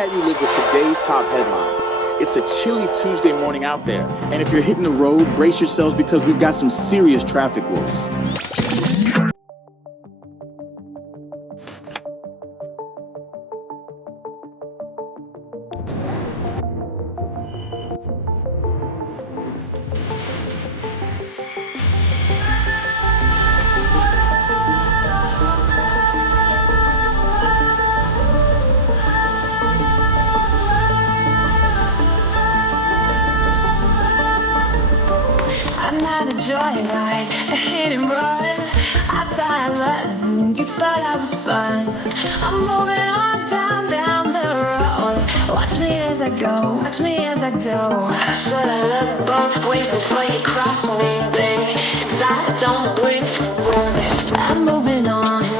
at you live with today's top headlines. It's a chilly Tuesday morning out there, and if you're hitting the road, brace yourselves because we've got some serious traffic woes. I'm not a joyride, a hit and run. I thought I loved you, thought I was fun. I'm moving on down the road. Watch me as I go, watch me as I go. Should I look both ways before you cross me, baby? 'Cause I don't wait for orders. I'm moving on.